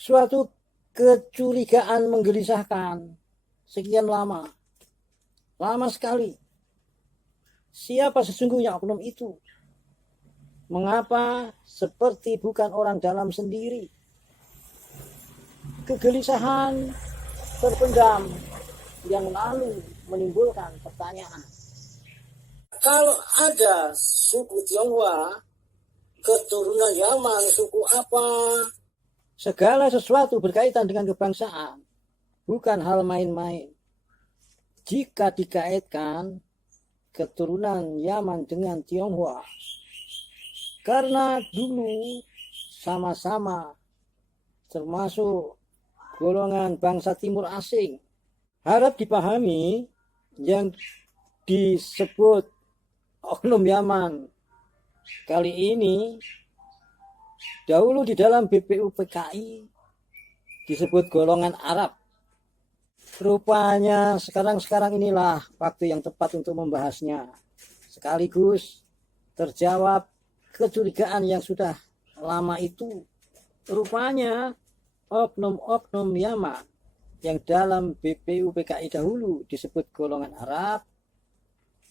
Suatu kecurigaan menggelisahkan. Sekian lama. Lama sekali. Siapa sesungguhnya oknum itu? Mengapa seperti bukan orang dalam sendiri? Kegelisahan terpendam yang lalu menimbulkan pertanyaan. Kalau ada suku Tionghoa, keturunan Yaman, suku apa? Segala sesuatu berkaitan dengan kebangsaan, bukan hal main-main. Jika dikaitkan keturunan Yaman dengan Tionghoa, karena dulu sama-sama termasuk golongan bangsa timur asing. Harap dipahami yang disebut oknum Yaman kali ini dahulu di dalam BPUPKI disebut golongan Arab. Rupanya sekarang inilah waktu yang tepat untuk membahasnya. Sekaligus terjawab kecurigaan yang sudah lama itu. Rupanya oknum-oknum Yaman yang dalam BPUPKI dahulu disebut golongan Arab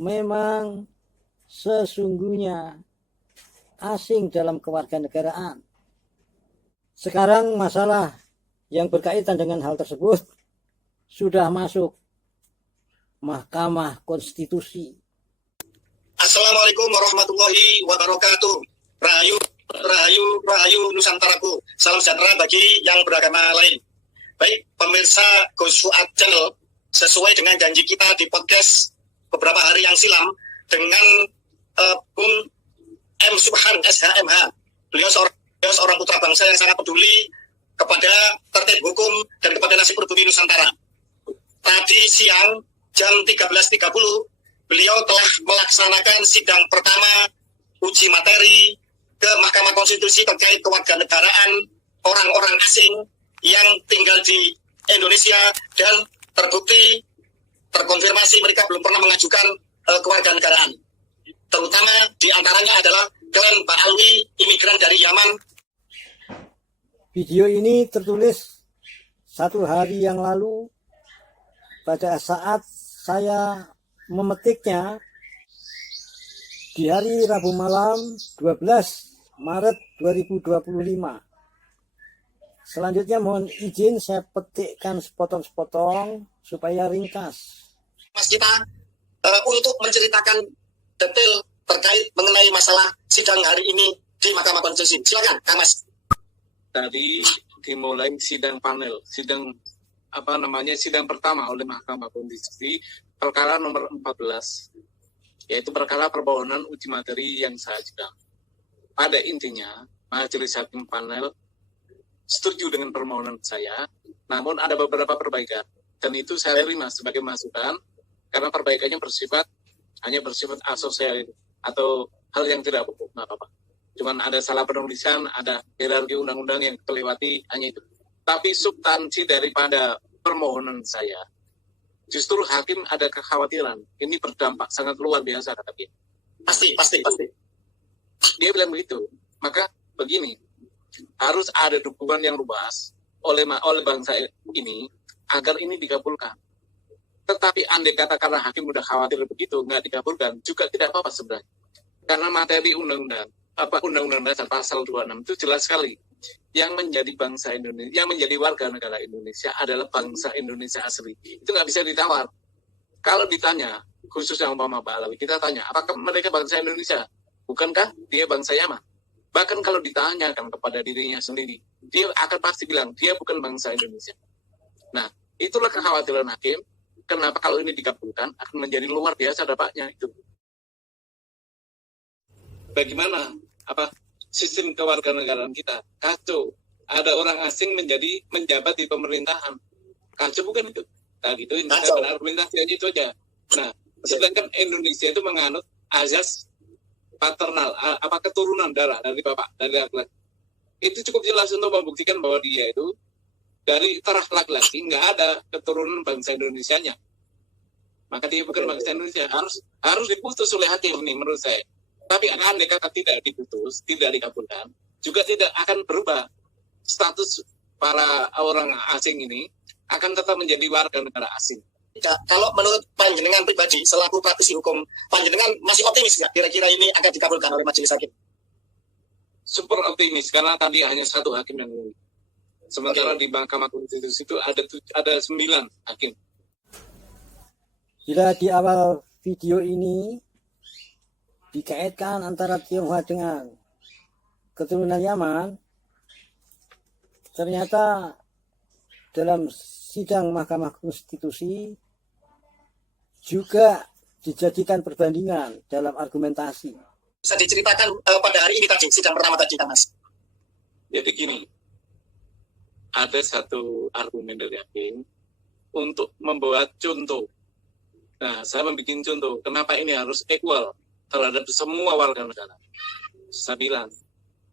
memang sesungguhnya asing dalam kewarganegaraan. Sekarang masalah yang berkaitan dengan hal tersebut sudah masuk Mahkamah Konstitusi. Assalamualaikum warahmatullahi wabarakatuh. Rahayu Nusantaraku. Salam sejahtera bagi yang beragama lain. Baik, pemirsa Gosuat Channel, sesuai dengan janji kita di podcast beberapa hari yang silam dengan Bung M. Subhan SHMH. Beliau seorang putra bangsa yang sangat peduli kepada tertib hukum dan kepada nasib pribumi Nusantara. Tadi siang jam 13.30 beliau telah melaksanakan sidang pertama uji materi ke Mahkamah Konstitusi terkait kewarganegaraan orang-orang asing yang tinggal di Indonesia dan terbukti terkonfirmasi mereka belum pernah mengajukan kewarganegaraan. Terutama diantaranya adalah klan Pak Alwi, imigran dari Yaman. Video ini tertulis 1 hari yang lalu pada saat saya memetiknya di hari Rabu malam 12 Maret 2025. Selanjutnya mohon izin saya petikkan sepotong-sepotong supaya ringkas. Mas kita untuk menceritakan detail terkait mengenai masalah sidang hari ini di Mahkamah Konstitusi. Silakan, Kang Mas. Tadi dimulai sidang panel, sidang pertama oleh Mahkamah Konstitusi perkara nomor 14, yaitu perkara permohonan uji materi yang saya ajukan. Pada intinya, majelis hakim panel setuju dengan permohonan saya, namun ada beberapa perbaikan, dan itu saya terima sebagai masukan, karena perbaikannya hanya bersifat asosial atau hal yang tidak apa-apa. Cuman ada salah penulisan, ada hierarki undang-undang yang kelewati, hanya itu. Tapi substansi daripada permohonan saya, justru hakim ada kekhawatiran. Ini berdampak sangat luar biasa, kata dia. Pasti. Dia bilang begitu. Maka begini, harus ada dukungan yang luas oleh bangsa ini agar ini dikabulkan. Tetapi andai kata karena hakim udah khawatir begitu, nggak dikabulkan, juga tidak apa-apa sebenarnya. Karena materi undang-undang dasar pasal 26 itu jelas sekali. Yang menjadi bangsa Indonesia, yang menjadi warga negara Indonesia adalah bangsa Indonesia asli. Itu nggak bisa ditawar. Kalau ditanya, khusus yang umpama Pak Alawi, kita tanya, apakah mereka bangsa Indonesia? Bukankah dia bangsa Yaman? Bahkan kalau ditanyakan kepada dirinya sendiri, dia akan pasti bilang, dia bukan bangsa Indonesia. Nah, itulah kekhawatiran hakim. Kenapa kalau ini dikabulkan, akan menjadi luar biasa dampaknya itu. Bagaimana sistem kewarganegaraan kita kacau, ada orang asing menjabat di pemerintahan, kacau bukan itu? Nah gitu, argumentasi itu aja. Nah, sedangkan Indonesia itu menganut azas paternal, keturunan darah dari bapak, dari laki-laki. Itu cukup jelas untuk membuktikan bahwa dia itu dari terah laki-laki, nggak ada keturunan bangsa Indonesianya. Maka dia bukan bangsa Indonesia. Harus diputus oleh hakim ini menurut saya. Tapi andai kata tidak diputus, tidak dikabulkan, juga tidak akan berubah status para orang asing ini akan tetap menjadi warga negara asing. Kalau menurut panjenengan pribadi selaku praktisi hukum, panjenengan masih optimis nggak kira-kira ini akan dikabulkan oleh majelis hakim? Super optimis karena tadi hanya 1 hakim yang memilih. Sementara di Mahkamah Konstitusi itu ada 9 hakim. Bila di awal video ini dikaitkan antara Tionghoa dengan keturunan Yaman, ternyata dalam sidang Mahkamah Konstitusi juga dijadikan perbandingan dalam argumentasi. Bisa diceritakan pada hari ini tadi, sidang pertama tadi, Mas? Jadi gini, ada satu argumen dari hakim untuk membuat contoh. Nah, saya membuat contoh, kenapa ini harus equal terhadap semua warga negara. Saya bilang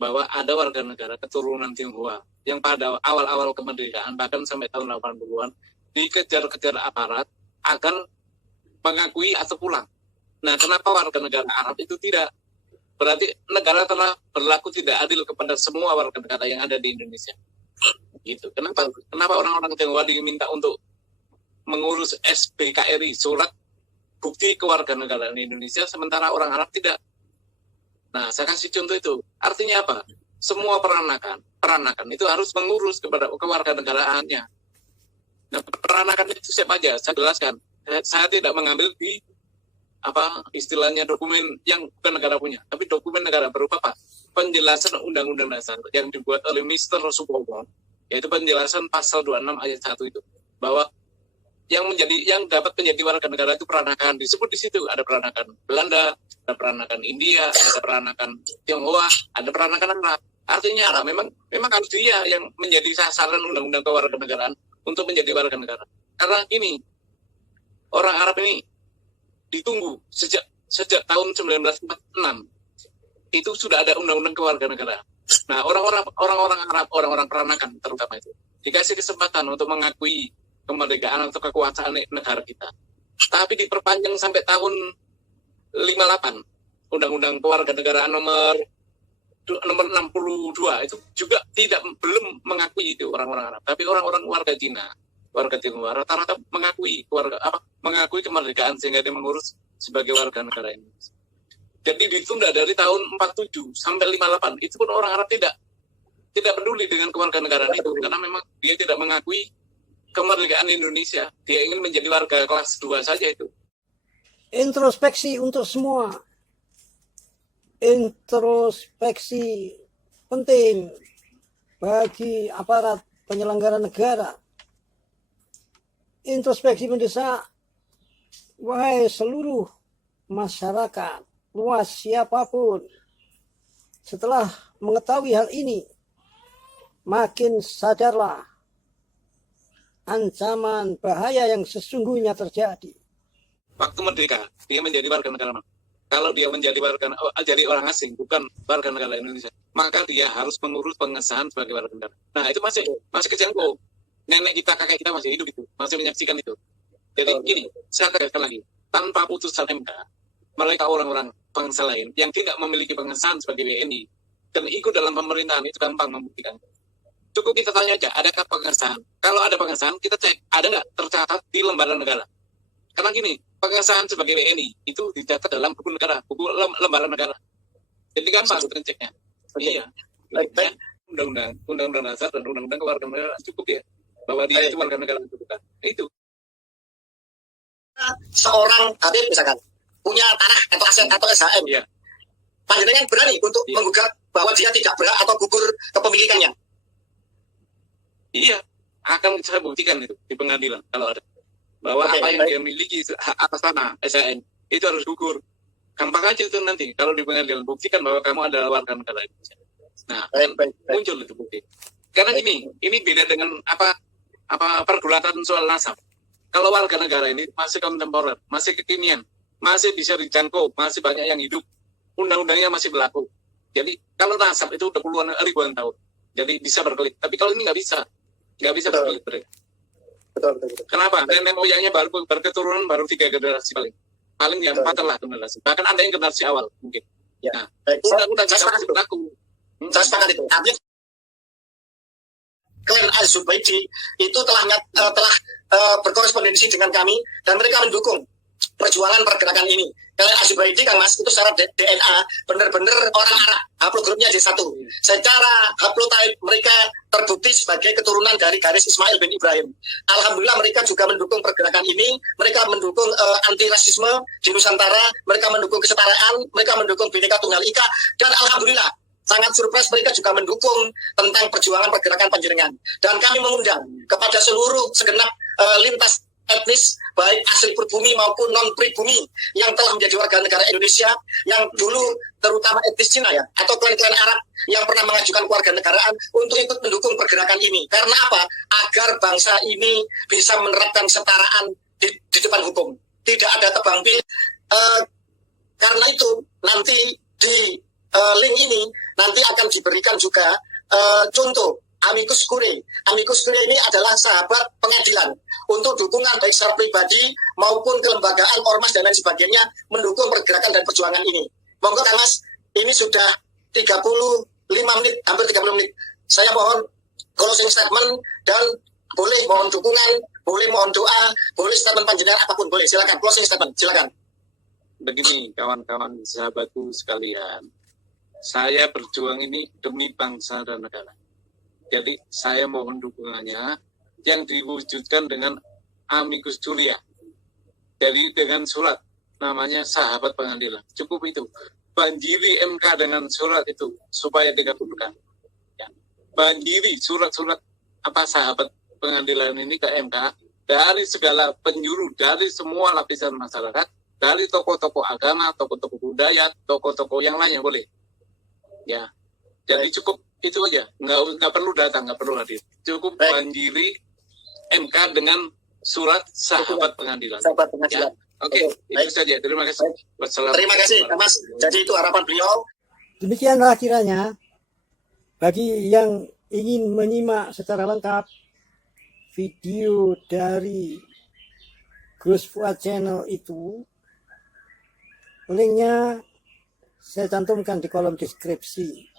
bahwa ada warga negara keturunan Tionghoa yang pada awal-awal kemerdekaan, bahkan sampai tahun 80-an, dikejar-kejar aparat akan mengakui atau pulang. Nah, kenapa warga negara Arab itu tidak? Berarti negara telah berlaku tidak adil kepada semua warga negara yang ada di Indonesia. Gitu. Kenapa orang-orang Tionghoa diminta untuk mengurus SBKRI, surat bukti kewarganegaraan di Indonesia, sementara orang Arab tidak? Nah, saya kasih contoh itu. Artinya apa? Semua peranakan itu harus mengurus kepada kewarganegaraannya. Nah, peranakan itu siapa aja? Saya jelaskan. Saya tidak mengambil di istilahnya dokumen yang bukan negara punya, tapi dokumen negara berupa apa? Penjelasan Undang-Undang Dasar yang dibuat oleh Mr. Supomo, yaitu penjelasan pasal 26 ayat 1 itu, bahwa yang dapat menjadi warga negara itu peranakan, disebut di situ ada peranakan Belanda, ada peranakan India, ada peranakan Tionghoa, ada peranakan Arab. Artinya Arab memang harus dia yang menjadi sasaran undang-undang kewarganegaraan untuk menjadi warga negara. Karena ini orang Arab ini ditunggu sejak tahun 1946 itu sudah ada undang-undang kewarganegaraan. Nah, orang-orang Arab, orang-orang peranakan terutama itu dikasih kesempatan untuk mengakui kemerdekaan atau kekuasaan negara kita. Tapi diperpanjang sampai tahun 58 Undang-Undang Kewarganegaraan nomor 62 itu juga belum mengakui itu orang-orang Arab. Tapi orang-orang warga Cina, warga Tionghoa rata-rata mengakui kemerdekaan sehingga dia mengurus sebagai warga negara Indonesia. Jadi ditunda dari tahun 47 sampai 58 itu pun orang Arab tidak peduli dengan kewarganegaraan itu karena memang dia tidak mengakui kemerdekaan Indonesia. Dia ingin menjadi warga kelas 2 saja itu. Introspeksi untuk semua. Introspeksi penting bagi aparat penyelenggara negara. Introspeksi mendesak, wahai seluruh masyarakat, luas siapapun, setelah mengetahui hal ini, makin sadarlah ancaman bahaya yang sesungguhnya terjadi. Waktu merdeka, dia menjadi warga negara. Kalau dia menjadi jadi orang asing, bukan warga negara Indonesia, maka dia harus mengurus pengesahan sebagai warga negara. Nah, itu masih kejangkau. Nenek kita, kakek kita masih hidup itu, masih menyaksikan itu. Jadi gini, saya tegaskan lagi, tanpa putusan MK, mereka orang-orang bangsa lain yang tidak memiliki pengesahan sebagai WNI dan ikut dalam pemerintahan itu gampang membuktikan. Cukup kita tanya aja, adakah pengesahan? Kalau ada pengesahan, kita cek, ada nggak tercatat di lembaran negara? Karena gini, pengesahan sebagai WNI itu dicatat dalam buku negara, buku lembaran negara. Jadi gampang ceknya. Iya. Ya, undang-undang dasar dan undang-undang kewarganegaraan cukup ya, bahwa dia itu warga negara itu bukan. Itu. Seorang Habib misalkan punya tanah atau aset atau SHM, Iya. panjenengan berani untuk menggugat bahwa dia tidak berhak atau gugur kepemilikannya? Iya, akan saya buktikan itu di pengadilan kalau ada. Bahwa apa yang dia miliki hak atas tanah SHM itu harus gugur. Gampang aja itu nanti kalau di pengadilan buktikan bahwa kamu adalah warga negara Indonesia. Nah, muncul itu bukti. Karena ini beda dengan pergulatan soal nasab. Kalau warga negara ini masih kontemporer, masih kekinian, masih bisa dijangkau, masih banyak yang hidup, undang-undangnya masih berlaku. Jadi kalau nasab itu udah puluhan ribuan tahun, jadi bisa berkelit. Tapi kalau ini nggak bisa berkelit. Betul. Kenapa? Nenek moyangnya baru berketurunan baru 3 generasi paling yang 4 lah generasi. Bahkan ada yang generasi awal mungkin. Ya. Nah, undang-undang kita masih berlaku. Saya sepakat itu. klan Az-Zubaidi itu telah berkorespondensi dengan kami dan mereka mendukung perjuangan pergerakan ini. Klan Az-Zubaidi kan Mas, itu secara DNA benar-benar orang Arab, haplogrupnya J1. Secara haplotype mereka terbukti sebagai keturunan dari garis Ismail bin Ibrahim. Alhamdulillah mereka juga mendukung pergerakan ini, mereka mendukung anti rasisme di Nusantara, mereka mendukung kesetaraan, mereka mendukung Bhinneka Tunggal Ika, dan alhamdulillah sangat surprise mereka juga mendukung tentang perjuangan pergerakan panjenengan. Dan kami mengundang kepada seluruh segenap lintas etnis baik asli pribumi maupun non pribumi yang telah menjadi warga negara Indonesia, yang dulu terutama etnis Cina ya atau klan-klan Arab yang pernah mengajukan kewarganegaraan untuk ikut mendukung pergerakan ini. Karena apa? Agar bangsa ini bisa menerapkan kesetaraan di depan hukum, tidak ada tebang pilih. Karena itu nanti di link ini nanti akan diberikan juga contoh amicus curiae. Amicus curiae ini adalah sahabat pengadilan untuk dukungan baik secara pribadi maupun kelembagaan, ormas dan lain sebagainya mendukung pergerakan dan perjuangan ini. Monggo Kang Mas, ini sudah 35 menit, hampir 30 menit. Saya mohon closing statement dan boleh mohon dukungan, boleh mohon doa, boleh statement panjenengan apapun boleh. Silakan closing statement, silakan. Begini kawan-kawan sahabatku sekalian, saya berjuang ini demi bangsa dan negara. Jadi saya mohon dukungannya yang diwujudkan dengan amicus curiae. Jadi dengan surat namanya sahabat pengadilan. Cukup itu. Banjiri MK dengan surat itu supaya dikabulkan. Ya. Banjiri surat-surat sahabat pengadilan ini ke MK dari segala penjuru, dari semua lapisan masyarakat, dari tokoh-tokoh agama, tokoh-tokoh budaya, tokoh-tokoh yang lainnya boleh. Ya. Jadi cukup itu aja, nggak perlu datang, nggak perlu hadir. Cukup banjiri MK dengan surat sahabat pengadilan. Sahabat pengadilan. Ya. Oke, itu saja. Terima kasih. Terima kasih, Mas. Jadi itu harapan beliau. Demikianlah kiranya bagi yang ingin menyimak secara lengkap video dari Gus Fuad Channel itu, linknya saya cantumkan di kolom deskripsi.